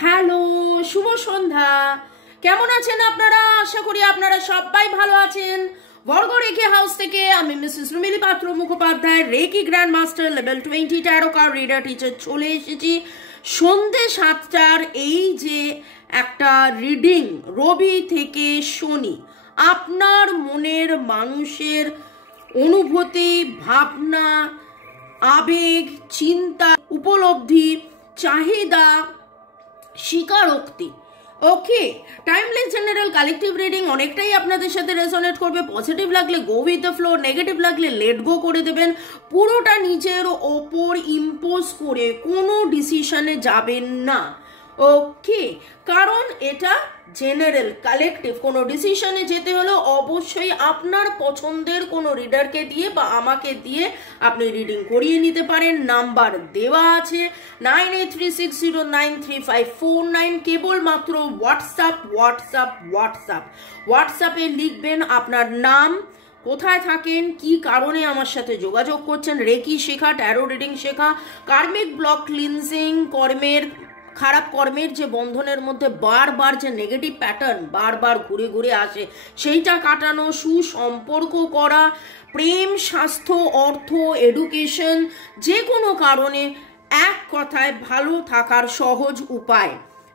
Hello, শুভ সন্ধ্যা। কেমন আছেন আপনারা? আশা করি আপনারা সবাই ভালো আছেন। বর্গ রেখে হাউস থেকে আমি Mrs Rumili Patra Mukhopadhyay, reiki grand master level 20 tarot card reader teacher চলে এসেছি সন্ধ্যে 7টার এই যে একটা রিডিং রবি থেকে শনি, আপনার মনের মানুষের অনুভূতি, ভাবনা, আবেগ, চিন্তা, উপলব্ধি, চাহিদা, স্বীকারোক্তি। ওকে, টাইমলেস জেনারেল কালেকটিভ রিডিং অনেকটাই আপনাদের সাথে রেজোনেট করবে। পজিটিভ লাগলে go with the flow, negative লাগলে লেট গো করে দেবেন। পুরোটা নিজের ওপর ইম্পোজ করে কোনো ডিসিশনে যাবেন না। ওকে, কারণ এটা জেনারেল কালেকটিভ। কোনো ডিসিশনে যেতে হলে অবশ্যই আপনার পছন্দের কোনো রিডারকে দিয়ে বা আমাকে দিয়ে আপনি রিডিং করিয়ে নিতে পারেন। নাম্বার দেওয়া আছে 9836093549। কেবলমাত্র হোয়াটসঅ্যাপে লিখবেন আপনার নাম, কোথায় থাকেন, কি কারণে আমার সাথে যোগাযোগ করছেন, রেকি শেখা, ট্যারো রিডিং শেখা, কার্মিক ব্লক ক্লিনজিং, খারাপ কর্মের যে বন্ধনের মধ্যে বারবার যে নেগেটিভ প্যাটার্ন বারবার ঘুরে ঘুরে আসে সেইটা কাটানো, সুসম্পর্ক করা, প্রেম, স্বাস্থ্য, অর্থ, এডুকেশন, যে কোনো কারণে এক কথায় ভালো থাকার সহজ উপায়।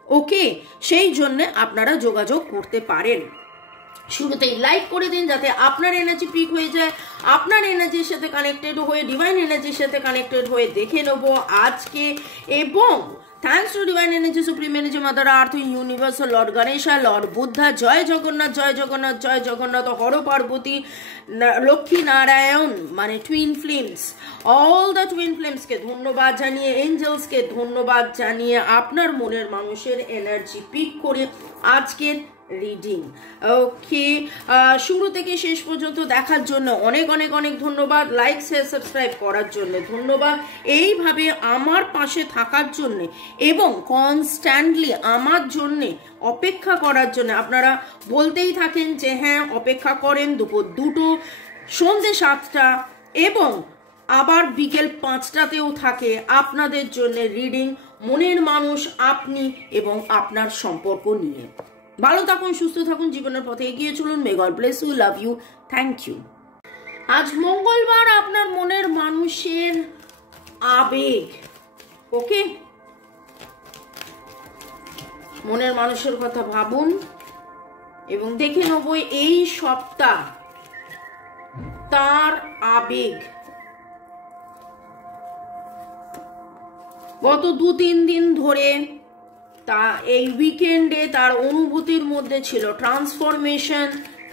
ওকে, সেই জন্য আপনারা যোগাযোগ করতে পারেন। শুরুতেই লাইক করে দিন যাতে আপনার এনার্জি পিক হয়ে যায়। আপনার এনার্জির সাথে কানেক্টেড হয়ে, ডিভাইন এনার্জির সাথে কানেক্টেড হয়ে দেখে নেব আজকে। এবং thanks to divine energy, supreme energy, mother earth, universe, lord Ganesha, lord Buddha, জয় জগন্নাথ, জয় জগন্নাথ, জয় জগন্নাথ, হর পার্বতী, লক্ষ্মী নারায়ণ, মানে twin flames, all the twin ফ্লেমসকে ধন্যবাদ জানিয়ে, এঞ্জেলসকে ধন্যবাদ জানিয়ে আপনার মনের মানুষের এনার্জি পিক করে আজকের রিডিং। ওকে, শুরু থেকে শেষ পর্যন্ত দেখার জন্য অনেক অনেক অনেক ধন্যবাদ। লাইক, শেয়ার, সাবস্ক্রাইব করার জন্য ধন্যবাদ। এইভাবে আমার পাশে থাকার জন্য এবং কনস্ট্যান্টলি আমার জন্য অপেক্ষা করার জন্য আপনারা বলতেই থাকেন যে হ্যাঁ অপেক্ষা করেন। দুপুর 2টো, সন্ধ্যে 7টা এবং আবার বিকেল 5টাতেও থাকে আপনাদের জন্য রিডিং, মনের মানুষ, আপনি এবং আপনার সম্পর্ক নিয়ে। ভালো থাকুন, সুস্থ থাকুন, জীবনের পথে এগিয়ে চলুন। May God bless you, love you, thank you. আজ মঙ্গলবার, আপনার মনের মানুষের আবেগ। ওকে, মনের মানুষের কথা ভাবুন এবং দেখে নেব এই সপ্তাহ তার আবেগ গত 2-3 দিন ধরে, তা এই উইকেন্ডে তার অনুভূতির মধ্যে ছিল ট্রান্সফরমেশন,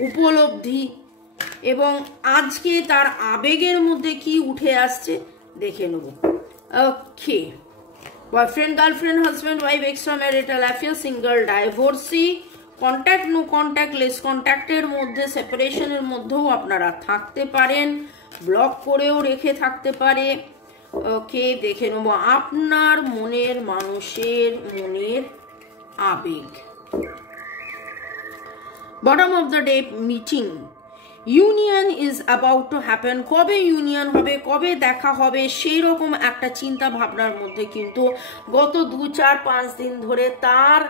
উপলব্ধি, এবং আজকে তার আবেগের মধ্যে কি উঠে আসছে দেখে নেব। Okay, boyfriend, girlfriend, husband, wife, extra marital affair, single, divorcee, contact, no contact, less কন্ট্যাক্টের মধ্যে, সেপারেশনের মধ্যেও আপনারা থাকতে পারেন, ব্লক করেও রেখে থাকতে পারে। ওকে, দেখে নেব আপনার মনের মানুষের মনের আবেগ। Bottom of the day meeting, union is about to happen. কবে ইউনিয়ন হবে, কবে দেখা হবে, সেই রকম একটা চিন্তা ভাবনার মধ্যে কিন্তু গত 2-4-5 দিন ধরে তার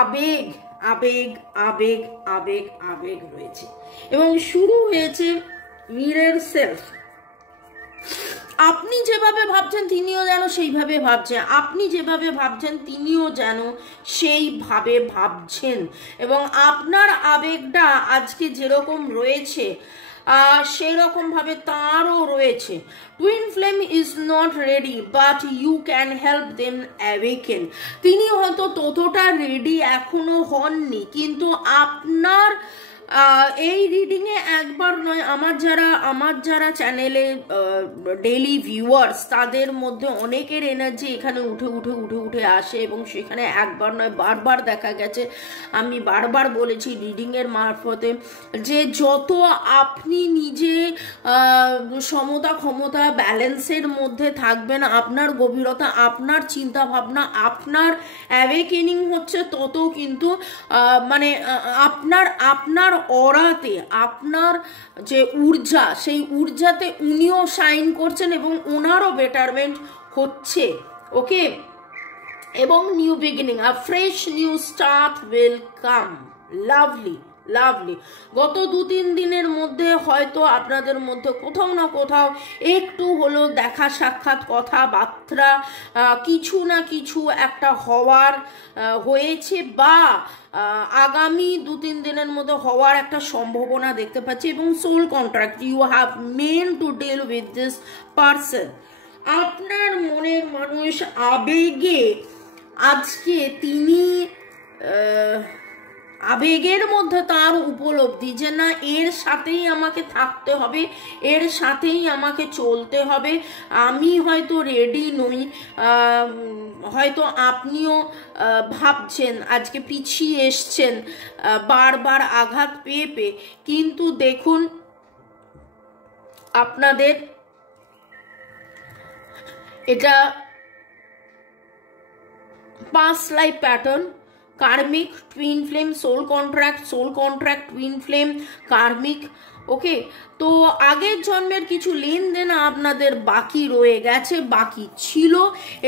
আবেগ আবেগ আবেগ আবেগ আবেগ রয়েছে। এবং শুরু হয়েছে মিরর সেলফ। আপনি যেভাবে ভাবছেন তিনিও যেন সেইভাবে ভাবছেন, আপনি যেভাবে ভাবছেন তিনিও যেন সেইভাবে ভাবছেন। এবং আপনার আবেগটা আজকে যেরকম রয়েছে সেরকম ভাবে তারও রয়েছে। Twin flame is not ready but you can help them awaken. তিনি হয়তো ততটা রেডি এখনো হননি, কিন্তু আপনার এই রিডিংয়ে একবার নয়, আমার যারা চ্যানেলে ডেইলি ভিউয়ার্স তাদের মধ্যে অনেকের এনার্জি এখানে উঠে উঠে উঠে উঠে আসে এবং সেখানে একবার নয় বারবার দেখা গেছে। আমি বারবার বলেছি রিডিংয়ের মারফতে যে যত আপনি নিজে সমতা, ক্ষমতা, ব্যালেন্সের মধ্যে থাকবেন, আপনার গভীরতা, আপনার চিন্তা ভাবনা, আপনার অ্যাওয়েকেনিং হচ্ছে তত কিন্তু মানে আপনার অরাতে, আপনার যে ঊর্জা, সেই ঊর্জাতে উনিও শাইন করছেন এবং ওনারও বেটারমেন্ট হচ্ছে। ওকে, এবং new beginning, a fresh new start will come. Lovely lovely. গত 2-3 দিনের মধ্যে হয়তো আপনাদের মধ্যে কোথাও না কোথাও একটু হলো দেখা সাক্ষাৎ কথাবার্তা কিছু না কিছু একটা হওয়ার হয়েছে, বা আগামী 2-3 দিনের মধ্যে হওয়ার একটা সম্ভাবনা দেখতে পাচ্ছি। এবং soul contract, you have meant to deal with this person. আপনার মনের মানুষ আবেগে আজকে তিনি আবেগের মধ্যে তার উপলব্ধি যে না, এর সাথেই আমাকে থাকতে হবে, এর সাথেই আমাকে চলতে হবে, আমি হয়তো রেডি নই। হয়তো আপনিও ভাবছেন, আজকে পিছিয়ে এসছেন বারবার আঘাত পেয়ে পেয়ে, কিন্তু দেখুন আপনাদের এটা past life pattern, karmic, twin flame, soul contract, twin flame, karmic। ওকে, তো আগের জন্মের কিছু লেনদেন আপনাদের বাকি রয়ে গেছে, বাকি ছিল।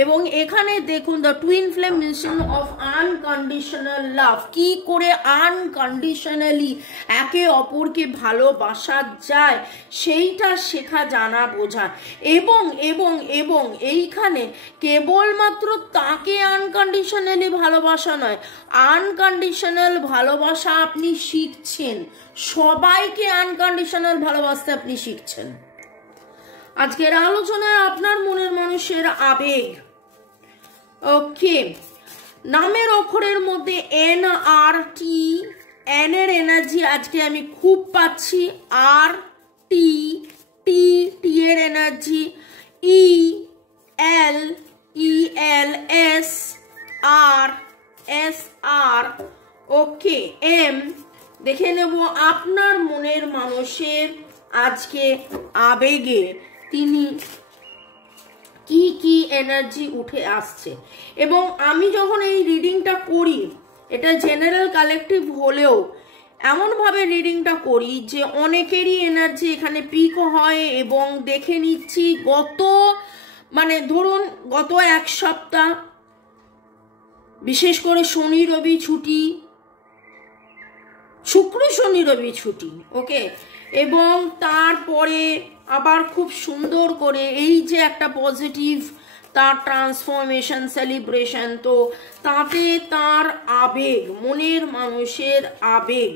এবং এখানে দেখুন the twin flame mission of unconditional love, কি করে আনকন্ডিশনালি একে অপরকে ভালোবাসা যায় সেইটা শেখা, জানা, বোঝা। এবং এবং এবং এইখানে কেবলমাত্র তাকে আনকন্ডিশনালি ভালোবাসা নয়, আনকন্ডিশনাল ভালোবাসা আপনি শিখছেন, সবাইকে আনকন্ডিশনাল ভালোবাসতে আপনি শিখছেন। আজকের আলোচনায় আপনার মনের মানুষের আবেগ। ওকে, নামের অক্ষরের মধ্যে এন আর টি, এন এর এনার্জি আজকে আমি খুব পাচ্ছি, আর টি, টি, টি এর এনার্জি, ই এল, ই এল, এস আর, এস আর, ওকে, এম। দেখে নেব আপনার মনের মানুষের আজকে আবেগে তিনি কি কি এনার্জি উঠে আসছে। এবং আমি যখন এই রিডিংটা করি, এটা জেনারেল কালেকটিভ হলেও এমনভাবে রিডিংটা করি যে অনেকেরই এনার্জি এখানে পিক হয়। এবং দেখে নিচ্ছি ধরুন গত 1 সপ্তাহ, বিশেষ করে শনি রবি ছুটি, শুক্র শনি রবি ছুটি, ওকে, এবং তারপরে আবার খুব সুন্দর করে এই যে একটা পজিটিভ তার ট্রান্সফরমেশন সেলিব্রেশন, তো তাতে তার আবেগ, মনের মানুষের আবেগ,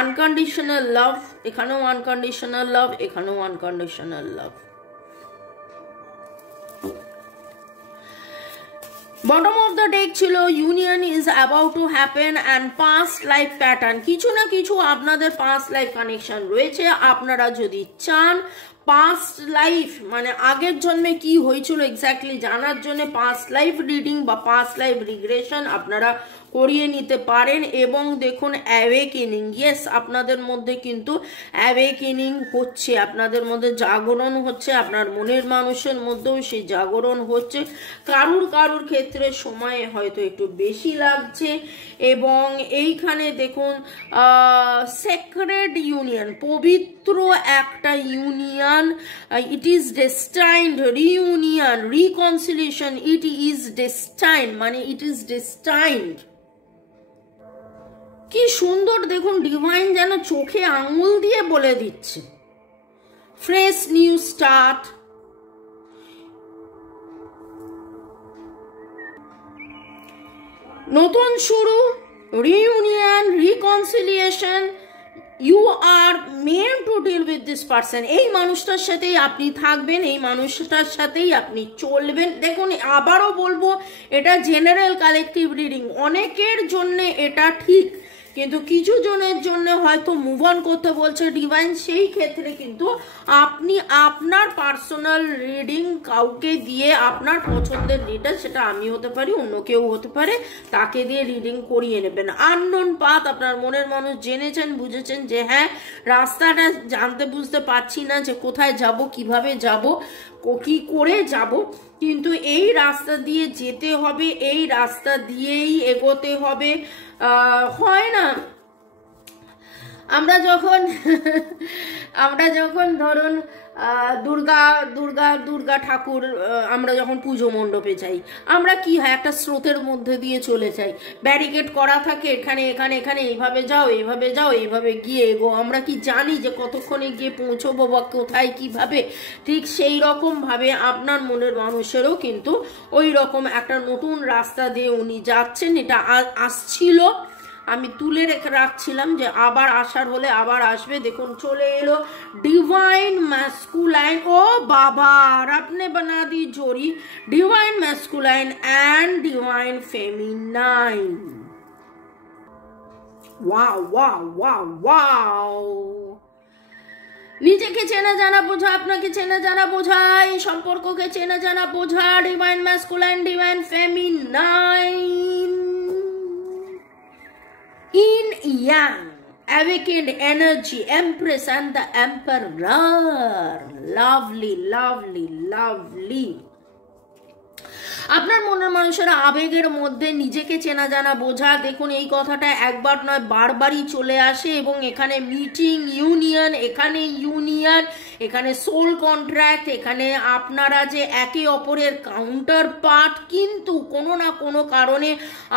আনকন্ডিশনাল লাভ, এখানেও আনকন্ডিশনাল লাভ, এখানেও unconditional love. Bottom of the deck ছিল union is about to happen and past life pattern. কিছু না কিছু আপনাদের পাস্ট লাইফ কানেকশন রয়েছে। আপনারা যদি চান পাস্ট লাইফ আগের জন্মে কি হয়েছিল এক্স্যাক্টলি জানার জন্য পাস্ট লাইফ রিডিং বা পাস্ট লাইফ রিগ্রেশন আপনারা করিয়ে নিতে পারেন। এবং দেখুন অ্যাওয়েকেনিং, ইয়েস, আপনাদের মধ্যে কিন্তু অ্যাওয়েকেনিং হচ্ছে, আপনাদের মধ্যে জাগরণ হচ্ছে, আপনার মনের মানুষের মধ্যেও সেই জাগরণ হচ্ছে। কারুর ক্ষেত্রে সময় হয়তো একটু বেশি লাগছে। এবং এইখানে দেখুন সেক্রেড ইউনিয়ন, পবিত্র একটা union, it is destined, reunion, reconciliation, it is destined, it is destined. কি সুন্দর দেখুন, ডিভাইন যেন চোখে আঙুল দিয়ে বলে দিচ্ছে ফ্রেশ নিউ স্টার্ট। নতুন শুরু, reunion, reconciliation, you are meant to deal with this person. এই মানুষটার সাথেই আপনি থাকবেন, এই মানুষটার সাথেই আপনি চলবেন। দেখুন আবারও বলবো, এটা জেনারেল কালেকটিভ রিডিং, অনেকের জন্য এটা ঠিক, কিন্তু কিছু জনের জন্য হয়তো মুভ অন করতে বলছে ডিভাইন। সেই ক্ষেত্রে কিন্তু আপনি আপনার পার্সোনাল রিডিং কাউকে দিয়ে, আপনার পছন্দের রিডার, সেটা আমি হতে পারি, অন্য কেউ হতে পারে, তাকে দিয়ে রিডিং করিয়ে নেবেন। আননোন পাথ, আপনার মনের মানুষ জেনেছেন, বুঝেছেন যে হ্যাঁ রাস্তাটা জানতে বুঝতে পারছি না যে কোথায় যাব, কিভাবে যাব, কি করে যাব, কিন্তু এই রাস্তা দিয়ে যেতে হবে, এই রাস্তা দিয়েই এগোতে হবে। হয় না, আমরা যখন ধরুন দুর্গা দুর্গা দুর্গা ঠাকুর আমরা যখন পুজো মণ্ডপে যাই, আমরা কি হয় একটা স্রোতের মধ্যে দিয়ে চলে যাই, ব্যারিকেড করা থাকে, এখানে এখানে এখানে এইভাবে যাও এইভাবে যাও এইভাবে গিয়ে এগো, আমরা কি জানি যে কতক্ষণে গিয়ে পৌঁছবো বা কোথায় কিভাবে? ঠিক সেই রকম ভাবে আপনার মনের মানুষেরও কিন্তু ওই রকম একটা নতুন রাস্তা দিয়ে উনি যাচ্ছেন। এটা আসছিল, আমি তুলে রেখে রাখছিলাম যে আবার আসার হলে আবার আসবে। দেখুন চলে এলো ডিভাইন ম্যাস্কুলাইন। ও বাবা, আপনি বানা দি জোড়ি divine masculine and divine feminine. Wow wow wow wow. নিজেকে চেনা জানা বোঝা, আপনাকে চেনা জানা বোঝা, এই সম্পর্ককে চেনা জানা বোঝা, divine masculine divine feminine. In Yang, awakened energy, Empress and the Emperor. Lovely, lovely, lovely. আপনার মনের মানুষের আবেগের মধ্যে নিজেকে চেনা জানা বোঝা, দেখুন এই কথাটা একবার নয় বারবারই চলে আসে। এবং এখানে মিটিং, ইউনিয়ন, এখানে ইউনিয়ন, এখানে সোল কন্ট্রাক্ট, এখানে আপনারা যে একে অপরের কাউন্টার পার্ট, কিন্তু কোনো না কোনো কারণে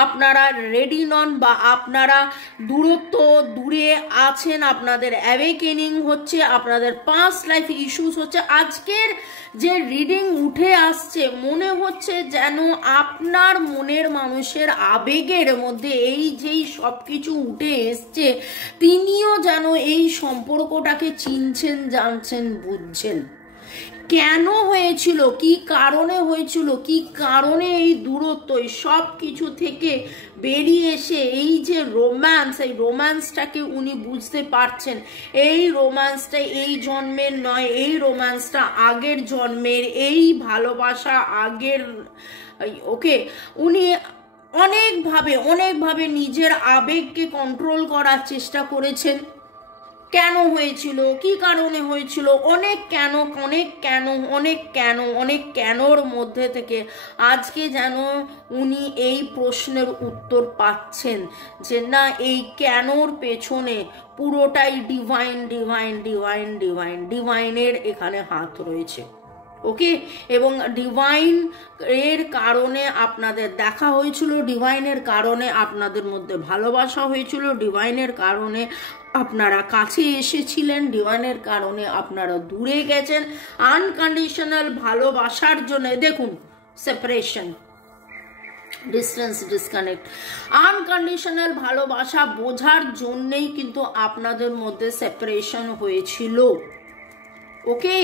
আপনারা রেডি নন বা আপনারা দূরে আছেন, আপনাদের অ্যাওয়েকেনিং হচ্ছে, আপনাদের পাস্ট লাইফ ইস্যুস হচ্ছে। আজকের যে রিডিং উঠে আসছে মনে হচ্ছে যেন আপনার মনের মানুষের আবেগের মধ্যে এই যেই সব কিছু উঠে এসছে, তিনিও যেন এই সম্পর্কটাকে চিনছেন, জানছেন, বুঝছেন। কেন হয়েছিল, কি কারণে হয়েছিল, কি কারণে এই দূরত্ব, এই সব কিছু থেকে বেরিয়ে এসে এই যে রোম্যান্স, এই রোম্যান্সটাকে উনি বুঝতে পারছেন। এই রোম্যান্সটা এই জন্মের নয়, এই রোম্যান্সটা আগের জন্মের, এই ভালোবাসা আগের। ওকে, উনি অনেকভাবে নিজের আবেগকে কন্ট্রোল করার চেষ্টা করেছেন। কেন হয়েছিল, কি কারণে হয়েছিল, অনেক কেনর মধ্যে থেকে আজকে যেন উনি এই প্রশ্নের উত্তর পাচ্ছেন যে না, এই কেনর পেছনে পুরোটাই ডিভাইনের এখানে হাত রয়েছে। ওকে, এবং ডিভাইন এর কারণে আপনাদের দেখা হয়েছিল, ডিভাইনের কারণে আপনাদের মধ্যে ভালোবাসা হয়েছিল, ডিভাইনের কারণে আপনারা কাছে এসেছিলেন, ডিভাইনের কারণে আপনারা দূরে গেছেন। আনকন্ডিশনাল ভালোবাসার জন্য দেখুন সেপারেশন, ডিস্টেন্স, ডিসকানেক্ট, আনকন্ডিশনাল ভালোবাসা বোঝার জন্যই কিন্তু আপনাদের মধ্যে সেপারেশন হয়েছিল। ওকে,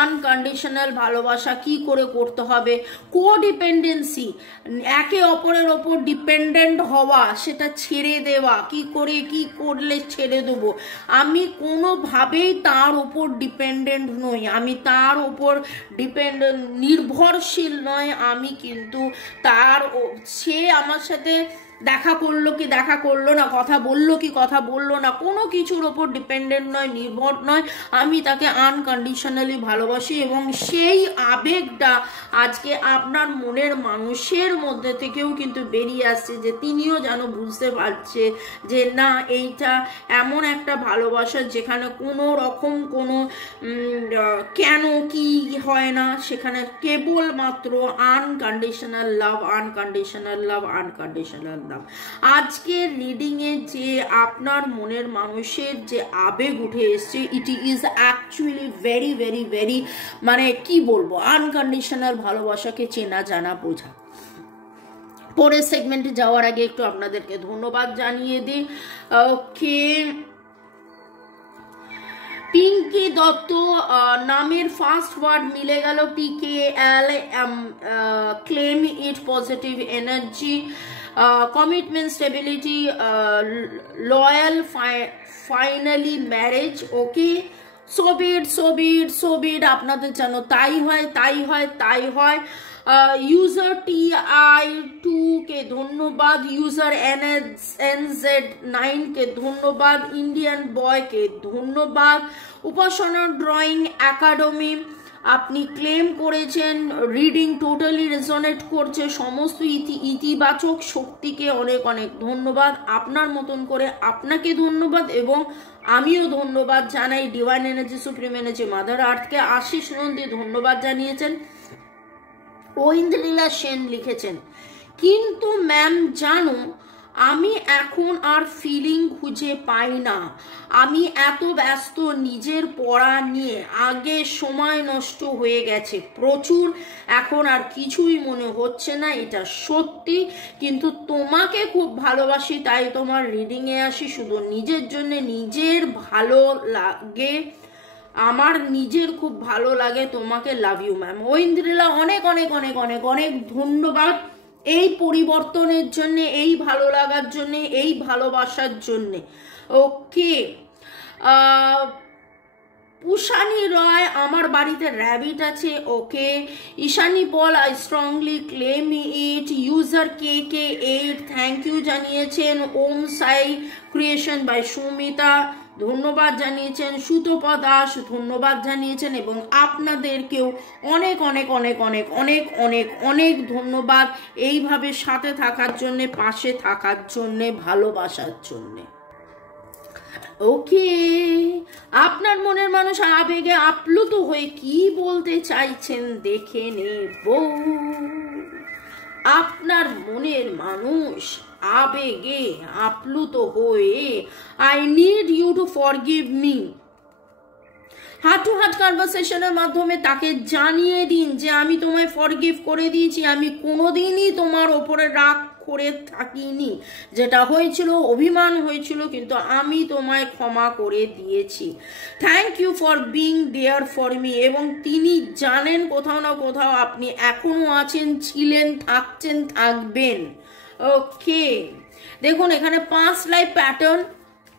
আনকন্ডিশনাল ভালোবাসা কি করে করতে হবে, কোডিপেন্ডেন্সি, একে অপরের ওপর ডিপেন্ডেন্ট হওয়া, সেটা ছেড়ে দেওয়া, কি করলে ছেড়ে দেবো, আমি কোনোভাবেই তার ওপর ডিপেন্ডেন্ট নই, আমি তার ওপর নির্ভরশীল নয়, আমি কিন্তু সে আমার সাথে দেখা করলো কি দেখা করলো না, কথা বললো কি কথা বললো না, কোনো কিছুর ওপর ডিপেন্ডেন্ট নয়, নির্ভর নয়, আমি তাকে আনকন্ডিশনালি ভালোবাসি। এবং সেই আবেগটা আজকে আপনার মনের মানুষের মধ্যে থেকেও কিন্তু বেরিয়ে আসছে, যে তিনিও যেন বুঝতে পারছে যে না, এইটা এমন একটা ভালোবাসা যেখানে কোনো রকম কোনো কেন কি হয় না, সেখানে কেবলমাত্র unconditional love, unconditional love, unconditional love. আজকের রিডিং এ যে আপনার মনের মানুষের যে আবেগ উঠে এসছে, it is actually very very very, মানে কি বলবো, আনকন্ডিশনাল ভালোবাসাকে চেনা জানা বোঝা। পরের সেগমেন্টে যাওয়ার আগে একটু আপনাদেরকে ধন্যবাদ জানিয়ে দিই। ওকে, পিঙ্কি দত্ত নামের ফার্স্ট ওয়ার্ড মিলে গেল PKL, claim it positive energy, commitment, stability, loyal, finally marriage. Okay, সোবিট আপনাদের যেন তাই হয়। ইউজার TI2 কে ধন্যবাদ, ইউজার NZ9 কে ধন্যবাদ, ইন্ডিয়ান বয় কে ধন্যবাদ, উপাসনা ড্রয়িং একাডেমি, আপনি ক্লেম করেছেন, রিডিং টোটালি রেজোনেট করছে, সমস্ত ইতিবাচক শক্তিকে অনেক অনেক ধন্যবাদ। আপনার মতন করে আপনাকে ধন্যবাদ এবং আমিও ধন্যবাদ জানাই divine energy, supreme energy, mother আর্থকে। আশিস নন্দী ধন্যবাদ জানিয়েছেন। ঐন্দ্রলীলা সেন লিখেছেন, কিন্তু ম্যাম জানো আমি এখন আর ফিলিং খুঁজে পাই না, আমি এত ব্যস্ত নিজের পড়া নিয়ে, আগে সময় নষ্ট হয়ে গেছে প্রচুর, এখন আর কিছুই মনে হচ্ছে না, এটা সত্যি। কিন্তু তোমাকে খুব ভালোবাসি, তাই তোমার রিডিংয়ে আসি শুধু নিজের জন্য, নিজের ভালো লাগে, আমার নিজের খুব ভালো লাগে তোমাকে, লাভ ইউ ম্যাম। ঐন্দ্রিলা অনেক অনেক অনেক অনেক অনেক ধন্যবাদ এই পরিবর্তনের জন্য, এই ভালো লাগার জন্য, এই ভালোবাসার জন্য। ওকে, পুষানি রয়, আমার বাড়িতে র্যাবিট আছে। Okay, Ishani Paul, I strongly claim it. User KK8 thank you জানিয়েছেন। ওম সাই ক্রিয়েশন বাই সুমিতা ধন্যবাদ জানিয়েছেন। সুতপা দাস ধন্যবাদ জানিয়েছেন এবং আপনাদেরকেও অনেক অনেক অনেক অনেক অনেক অনেক অনেক ধন্যবাদ এইভাবে সাথে থাকার জন্যে, পাশে থাকার জন্যে, ভালোবাসার জন্যে। ওকে, আপনার মনের মানুষ আবেগে আপ্লুত হয়ে কি বলতে চাইছেন দেখে নেব। আপনার মনের মানুষ আবেগে আপ্লুত হয়ে, I need you to forgive me, heart to heart কনভারসেশনের মাধ্যমে তাকে জানিয়ে দিন যে আমি তোমায় ফরগিভ করে দিয়েছি, আমি কোনোদিনই তোমার ওপরে রাগ করে থাকিনি, যেটা হয়েছিল অভিমান হয়েছিল, কিন্তু আমি তোমায় ক্ষমা করে দিয়েছি। Thank you for being there for me. এবং তিনি জানেন কোথাও না কোথাও আপনি এখনো আছেন, ছিলেন, থাকছেন, থাকবেন। ওকে, দেখুন এখানে 5 লাইফ প্যাটার্ন,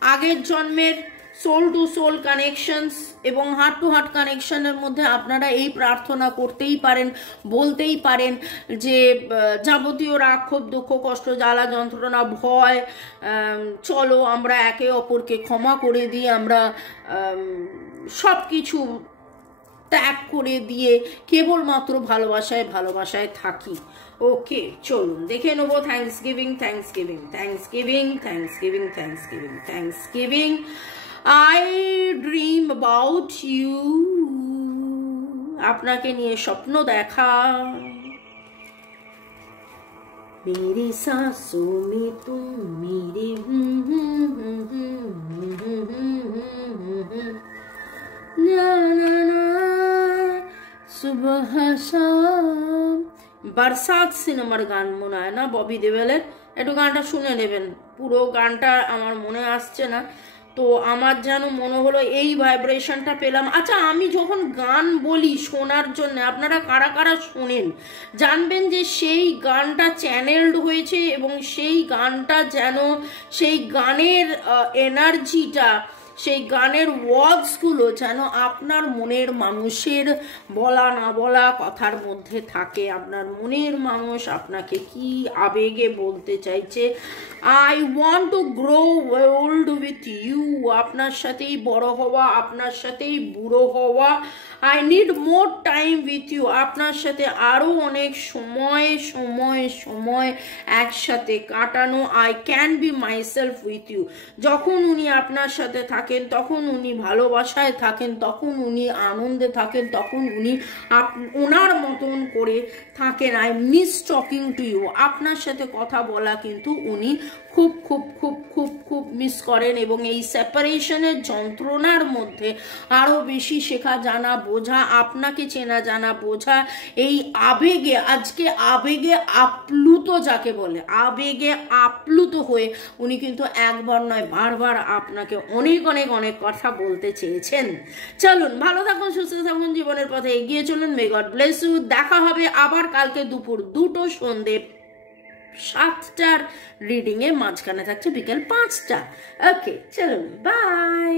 আগের জন্মের সোল টু সোল কানেকশনস এবং হার্ট টু হার্ট কানেকশনের মধ্যে আপনারা এই প্রার্থনা করতেই পারেন, বলতেই পারেন যে যাবতীয় রাগ, ক্ষোভ, দুঃখ, কষ্ট, জ্বালা, যন্ত্রণা, ভয়, চলো আমরা একে অপরকে ক্ষমা করে দিই, আমরা সব কিছু ত্যাগ করে দিয়ে কেবলমাত্র ভালোবাসায় ভালোবাসায় থাকি। ওকে, চলুন দেখে নেবো। Thanks giving, thanks giving, thanks giving, thanks giving, thanks giving, thanks giving. I dream about you, আপনাকে নিয়ে স্বপ্ন দেখা। मेरी सांसों में तुम मेरे ना ना ना सुबह शाम। बरसात সিনেমার গান মনে হয় না ববি দেওয়ালের, একটু গানটা শুনে নেবেন। পুরো গানটা আমার মনে আসছে না, তো আমার যেন মনে হলো এই ভাইব্রেশনটা পেলাম। আচ্ছা, আমি যখন গান বলি শোনার জন্য, আপনারা কারা কারা শোনেন জানবেন যে সেই গানটা চ্যানেলড হয়েছে এবং সেই গানটা যেন, সেই গানের এনার্জিটা, সেই গানের ওয়ার্ডসগুলো যেন আপনার মনের মানুষের বলা না বলা কথার মধ্যে থাকে। আপনার মনের মানুষ আপনাকে কি আবেগে বলতে চাইছে। I want to grow old with you, আপনার সাথেই বড় হওয়া, আপনার সাথেই বুড়ো হওয়া। I need more time with you, আপনার সাথে আরও অনেক সময় সময় সময় একসাথে কাটানো। I can be myself with you, যখন উনি আপনার সাথে থাকেন তখন উনি ভালোবাসায় থাকেন, তখন উনি আনন্দে থাকেন, তখন উনি ওনার মতন করে থাকেন। I miss talking to you, আপনার সাথে কথা বলা কিন্তু উনি খুব খুব খুব খুব খুব মিস করেন এবং এই সেপারেশনের যন্ত্রণার মধ্যে আরও বেশি শেখা, জানা, বোঝা, আপনাকে চেনা, জানা, বোঝা, এই আবেগে, আজকে আবেগে আপ্লুত যাকে বলে, আবেগে আপ্লুত হয়ে উনি কিন্তু একবার নয় বারবার আপনাকে অনেক অনেক অনেক কথা বলতে চেয়েছেন। চলুন, ভালো থাকুন, সুস্থ থাকুন, জীবনের পথে এগিয়ে চলুন। May God bless you. দেখা হবে আবার কালকে দুপুর 2টো, সন্ধে 7টার রিডিংয়ে, মাঝখানে থাকছে বিকেল 5টা। ওকে, চলুন, বাই।